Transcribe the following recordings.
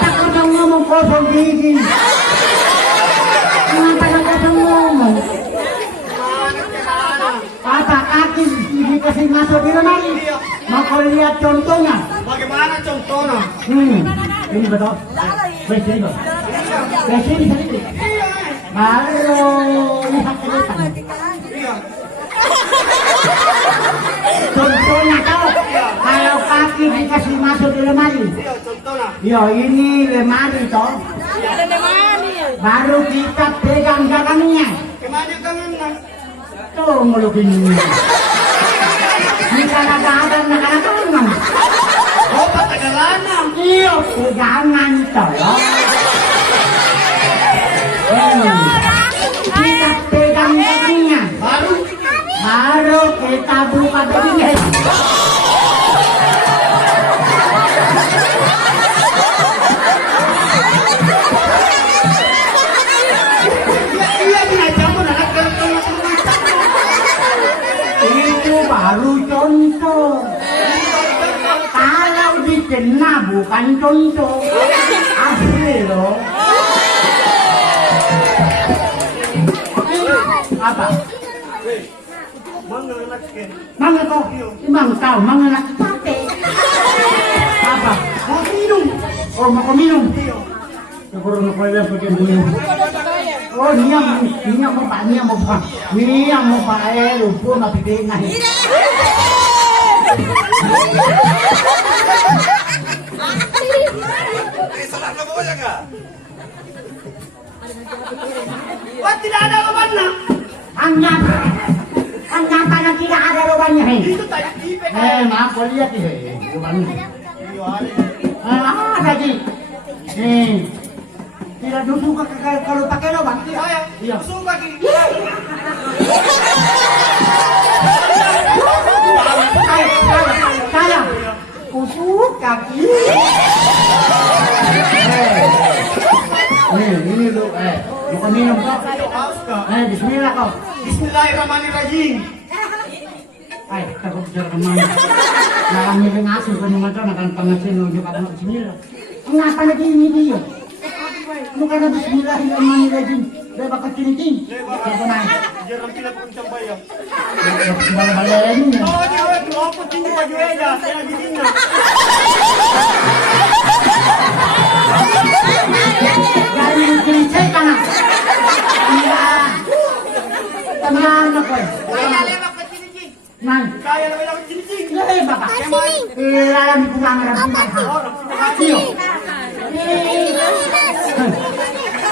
Takot na ngomong kosong gigi. Kenapa na kosong ngomong? Apa kaki hindi kasi masuk di lemari? Mau kau lihat contohnya? Bagaimana contohnya? Ini betul. Baik sini bos. Baik sini sini. Baru lihat ke depan. Contohnya kau, kalau kaki dikasih masuk di lemari. Iya, contohnya. Ya ini lemari toh. Ada lemari. Baru kita pegang gagangnya. Kemana tangannya? Tuh ngelukin. Ini kadang-kadang anak-anak. Oh, patagalan. Iya, pegangan toh. Kita pegang gagangnya. Baru kita buka begini. Iya, binajamu anak gantung. Itu baru contoh. Kalau dikena bukan contoh. Asli loh. Apa? Mangga kau? Imang tahu, mangga nak sate. Apa? Mau minum. Oh, mau minum? Ya kurang kaya pakai minum. Oh, niya mo pa. Niya mo pa lupo na pipingan. Salah kamu ya enggak? Wah, tidak ada lawannya. Hanya pada tidak ada lubangnya. Itu tadi di Maaf, kau lihat lubangnya. Tadi. Tidak suka kalau pakai lubang. Iya. Suka ki. Saya kusuk kaki. Ini lu, mau minum kau? Bismillah kau. Bismillahirrahmanirrahim. Takut bicara kemana? Nakang miling asin ko naman ito, nakang pangasin mo yung kapag bismillah. Ngapa lagi ini dia? Mukha na bismillahirrahmanirrahim. Dahil baka tiniting. Kaya na. Jarang pila pun cambayang. Bala-bala yun. Oh, dia tu apa tinggi baju aja. Saya lagi tinggal. Dari kincay ka na. Tamahan ako eh. Kaya lewat ke sini ki. Nan. Kaya lewat ke sini ki. Bapak. Lalang kurang rapi. Iyo.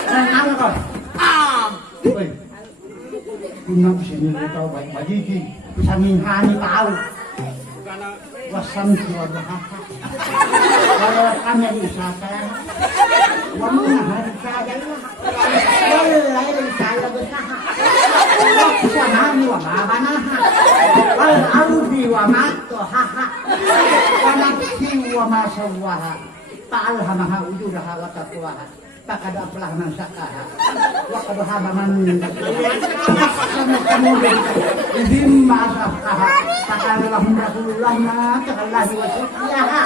Ano ko? Kunang sini ito, bagigi. Samingani tao. Wasam siya. Wala kami isa tayo. Wala na hari kaya. Wala rin kaya besaha. Wala nami wa baba na ha. Wala arubi wa mato ha ha. Wala si wa masawaha. Ta'alhamaha ujudaha wa taqwaha. Pakadaplah man sakaha. Wa kadhaba man kamudian idim ma'asafaha. Pakalahum rasulullah ma'akallahi wa syukiyaha.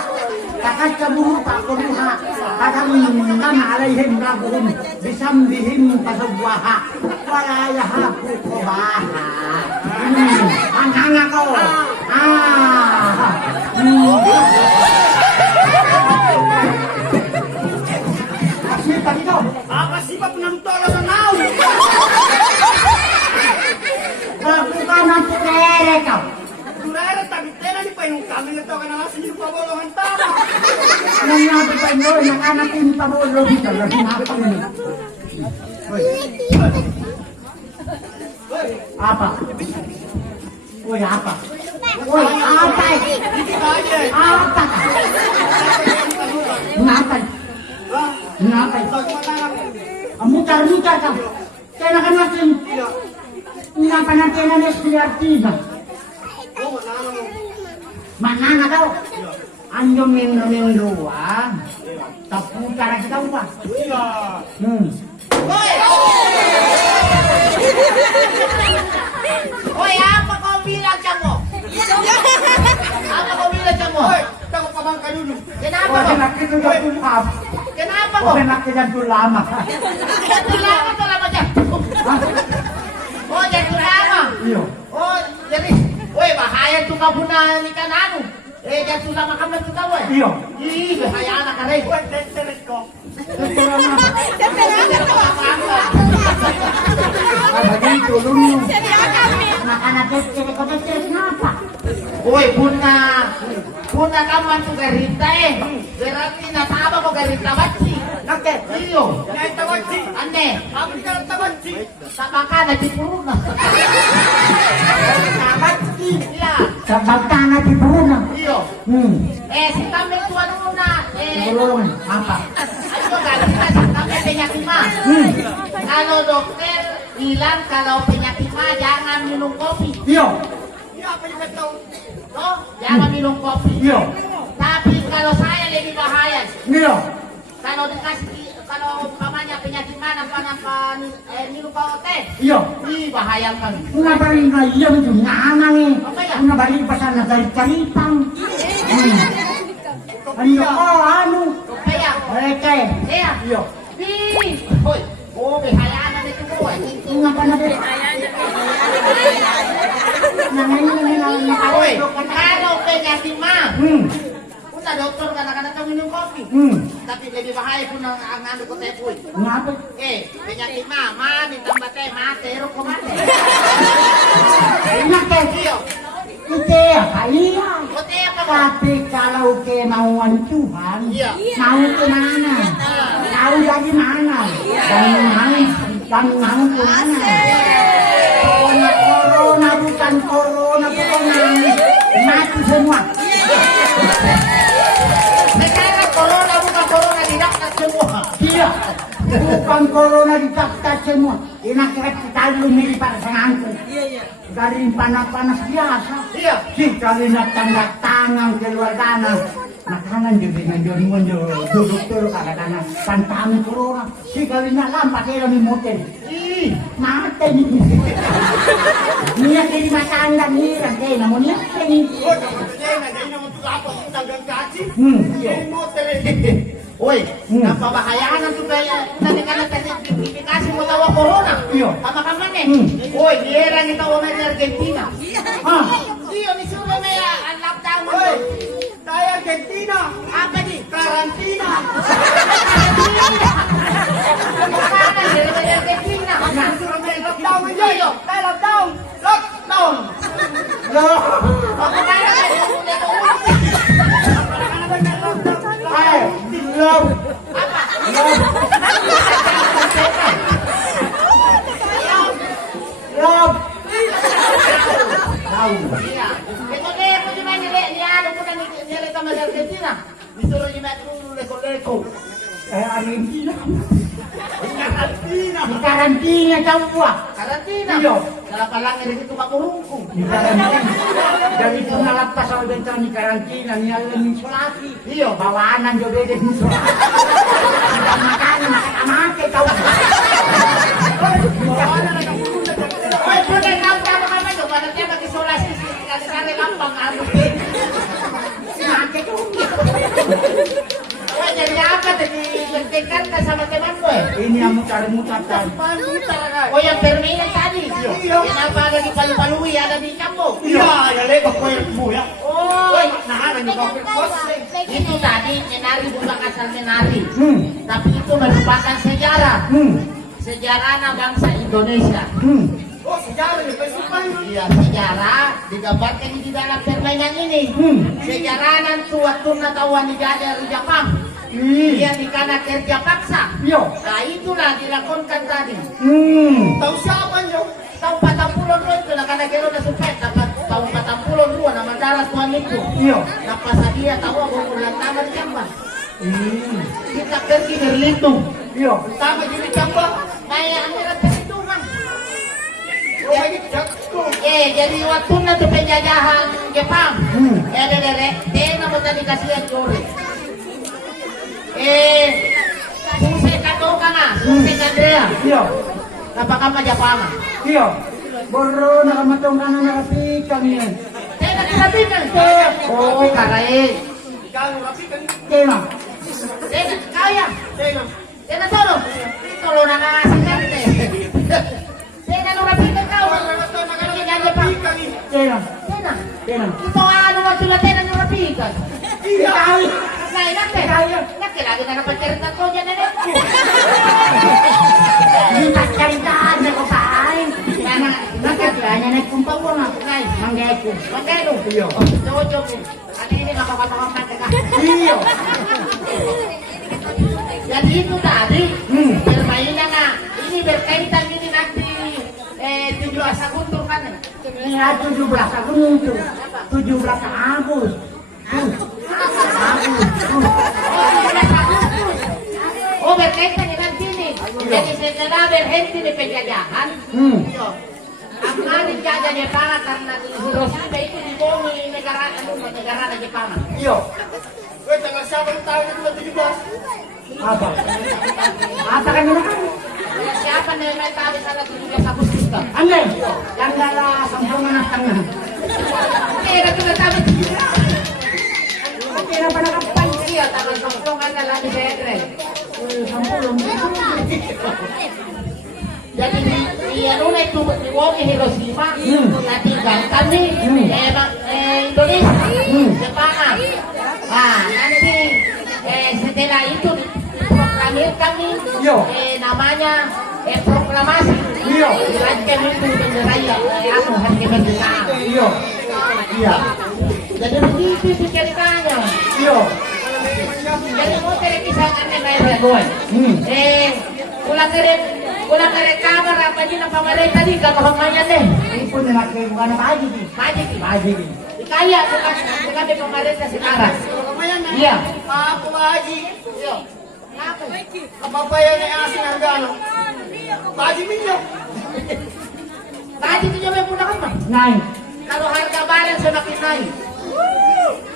Takakabuhu ta'kuruha. Kadamman alaihim rabuhum bisambihim pasabwaha. Walayahaku kobaha. Ang ako. Apa sih pak penonton sa now? Bukan nanti lere kau. Durera tapi tena ni pa yung kami na to ka na sa iyo pabolohan tama. Nangyari pa yun, yung anak yung pabulo dito, nagsinapa yun. Apa? Uy, apa? Uy, apa? Apa? Ngapa? Ngapa? Mutar-mutar ka. Kaya ka natin. Ngapa natin na nespliartiga? Manana daw. Anyo minum dua. Taputar kita pa. Hoy, apa kau bilang kamu? Apa kau bilang kamu? Hoy, takot ka ba Kenapa Oh, kok? enak itu jantung maaf. Kenapa Oh, kok? enak jantung lama. Jatuh lama tuh lama jatuh. Oh, jatuh lama. Iya. Oh, jadi, woi bahaya tuh kabuna ikan anu. Jatuh lama kamu tuh tahu ya? Iya. Ih, bahaya anak kare. Woi, teteres kok. Restoran apa? Teteres kok apa? Ah, begitu dulu. Anak-anak kecil, kau kecil kenapa? Woi, buna. Buna kamu tuh garita Berarti nataba ko garita baci. Oke. Iyo. Garita baci. Ane. Aku garita baci. Sabaka na dipuruna. Baci. Iya. Sa bangkana di Bruno. Iyo. Si kami tuan una. Belum. Apa? Ayo garita si kami penyakit mah. Kalau dokter bilang kalau penyakit mah jangan minum kopi. Iya. Iya, apa yang kau tahu? Oh, jangan minum kopi. Iya. Tapi kalau saya lebih bahaya. Iya. Kalau dikasih, kalau umpamanya penyakit mana minum kau teh, Iya. ih bahaya kan. Una balik na iya itu nyanang eh. Apa ya? Una balik pa sana dari caritang. Ano ko, ano? Kaya, Eke. iya, Iya. ih, hoy, oh bahaya na itu boy. Nga pa na din. Hoy, kalau penyakit mah, udah dokter kadang-kadang kau minum kopi. Tapi lebih bahaya pun ang anu ko teh boy. Ngapa? Penyakit mah, minta teh mate, roko mate. Enak eh. Iyo, Ite apa iya? o teh apa mo? Tapi kalau kemauan Tuhan, Iya. mau ke mana? Tahu dari mana? Dan mau ke mana? Corona bukan corona, mati semua. Sekarang corona bukan corona didaftar semua. Iya, bukan corona dicapta semua. Enak kita lu mirip pada senangku. Dari panas-panas biasa. Iya. Si kali nak tanda tangan keluar dana. Makanan juga dengan duduk terus kadang-kadang pantang corona. Si kali nak lampat dia di motel. Ih, mati nih. Niat jadi matanda nih kan kayak namun niat nih. Oh, jangan naman ito ako tanggang kaci. Iya. Yung motor Uy, napabahayaan ang tubaya. Nani ka na kasi mo tawa corona. Iya. Tama ka man eh. Uy, hiyera ni tawa na ni Argentina. Ah, Iyo, ni Suga may ang lockdown mo. Uy, tayo Argentina. Apa di? Karantina. Sana, hiyera ni Argentina. May lockdown ngayon. Iyo. Tayo lockdown. Lockdown. Ako na lang. ay, love, love. Iya. Ito kaya po di ba niya po na nilita mo sa Argentina. Disuruh niya kung leko-leko. Argentina. Karantina. Di karantina semua. Karantina. Iyo. Salah palang ini itu pakurungkung. Di karantina. Dari itu nalapas sa bentang di karantina ni alam isolasi. Iyo. Bawanan jo bede di isolasi. Tidak makanan makamake kau. Oy, pwede kamu naman yun. Pada tiya mag-isolasi kasi kare lampang ano. Make kau. Oy, jadi apa tadi? Nagtingkan ka sa teman mo eh. Ini yang mutar-mutatan. Oy, ang permina tadi. Kenapa ada di Palu-Palui, ada di Campo? Iya, ya leko ko yung buya. Oy, Nahanan niyo ko kos. itu tadi menari bukan asal menari. Tapi itu merupakan sejarah. Sejarah bangsa Indonesia. Oh, sejarah niyo. Pasukan. Iya, sejarah digambarkan di dalam permainan ini. Sejarah waktu natawan di dari Jepang. Dia di kana kerja paksa. Yo. Nah itulah dilakonkan tadi. Tahu siapa niyo? Tahun 42 itu nak kana kero na supet. Tahun 42 na madalas tuan itu. Yo. Napasa dia tahu ako ulang tama di Jambang. Kita pergi berlitung. Yo. Tama di Jamba. Kaya ang hirap perhitungan. Oh, ini jatuh. Jadi waktu na itu penjajahan Jepang. Dere, tena mo tadi kasihan Jore. Susay ka to ka nga. Susay ka Andrea. Yo. Napakama Jepang. Yo. Boro nakamatong ka na nakapikan yan. Tena sabihin. Oh, karay. Kena. Tena, kaya. Tena solo. Tolo na nga si Kante. Tena nung rapitan ka. Kena. Tena. Kena. Ito ano mo tula tena nung rapitan. Ikaw. Nay, nake. Nake, lagi na napagkaritan ko dyan na. Di pagkaritaan na ko pahain. Kana, nakakanya nagkumpaw nga. Nay, Manggay ko. magkano? Iyo. Jojo mo. Ano ini makakatakampan ka ka? Iyo. Jadi itu tadi Hmm. bermain nga. Ini berkaitan ini nanti 17 Agustus kan? Ini 17 Agustus. 17 Agustus. Oh berkaitan dengan sini. Jadi setelah berhenti di penjajahan, ang maring jajah Jepang karena di Hiroshima itu dibomi negara Jepang. Iyo. Wait, tanggal 7 taon na 17. Apa? Apa kan ini kan? Siapa nih yang tahu sana 17 Agustus kan? Andai. Yang dalam sempurna tengah. Kira sudah tahu. Kira pada kapan? Iya, tanggal 10 kan dalam di Segre. Jadi di Luna itu di Woki Hiroshima, natinggal kami Indonesia, Jepang. Nah, nanti setelah itu diproklamir kami namanya proklamasi. Iya. Rancang itu bendera hari kemerdekaan. Iyo. Iya. Jadi begitu ceritanya. Iyo. Jadi mau kisah aneh kayak gue. Ulang kere kamar apa aja na pemerintah di kapahamanya deh. Ini pun yang pakai bukan apa aja nih. Majik. Aja nih. Kaya bukan di pemerintah sekarang. Iya. Ako Haji. Iya. Apa? Kapabayan ng asing hanggang. Haji minyo. Tadi itu coba punya kan bang? Naik. Kalau harga barang semakin naik.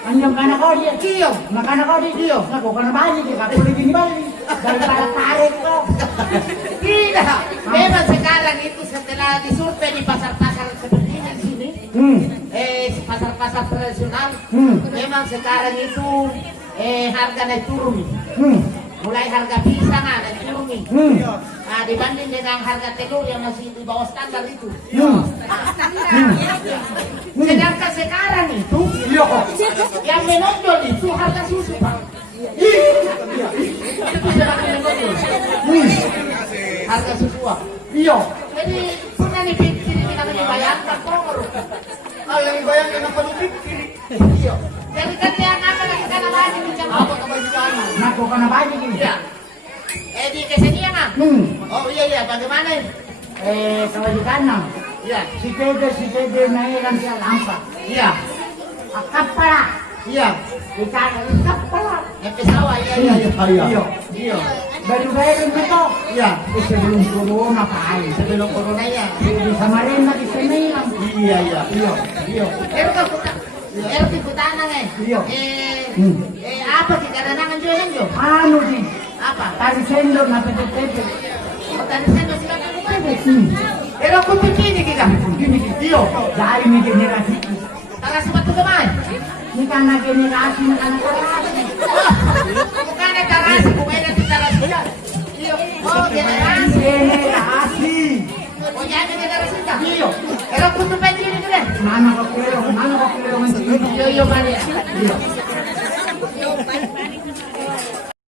Anjing kana kau dia. Iya. Makana kau dia. Iyo. Naku kana balik dia. Kapul lagi ni balik. Daripada tarik kau. Tidak. Memang sekarang itu setelah disurvei di pasar-pasar seperti ini di sini, pasar-pasar tradisional, memang sekarang itu harga naik turun. Mulai harga pisang naik turun. Nah, dibanding dengan harga telur yang masih di bawah standar itu. Sedangkan sekarang itu yang menonjol itu harga susu, Pak. Itu semakin menonjol. Harga susu, Pak. Iyo. Jadi pernah dipikir ini namanya bayangkan kongor. Alang bayangin ang palupit. Iya. Jadi kan yang apa lagi kana lagi bincang Apa kebajikan? Naku kana balik ini. Iya. Di kesenian ah. Oh iya bagaimana ini? Kewajikan nang. Iya. Si Dede nairan siya lampa. Iya. Akap pala. Iya. Ikan akap pala. Yang pesawat iya. Iyo. Iya. Baru-baru itu. Iya. Sebelum corona pakai. Sebelum corona ya. Di Samarinda di Semilang. Iya. Iyo. Pero kutanan Iya. Apa sih karanangan Jo? Anu di. Apa? Tari sendok na pepe. Tadi saya masih kan Pero kung pipili kita. Gini iyo. Dari ni generasi. Taga sepatu kemana? Ni kana generasi na kana generasi. Bukan tarasi, bukan nanti tarasi. Iya. Oh, generasi. Generasi. Oh, jadi generasi kita. Iyo. Pero kung pipili kita. Mana ko kero man. Iya, Maria.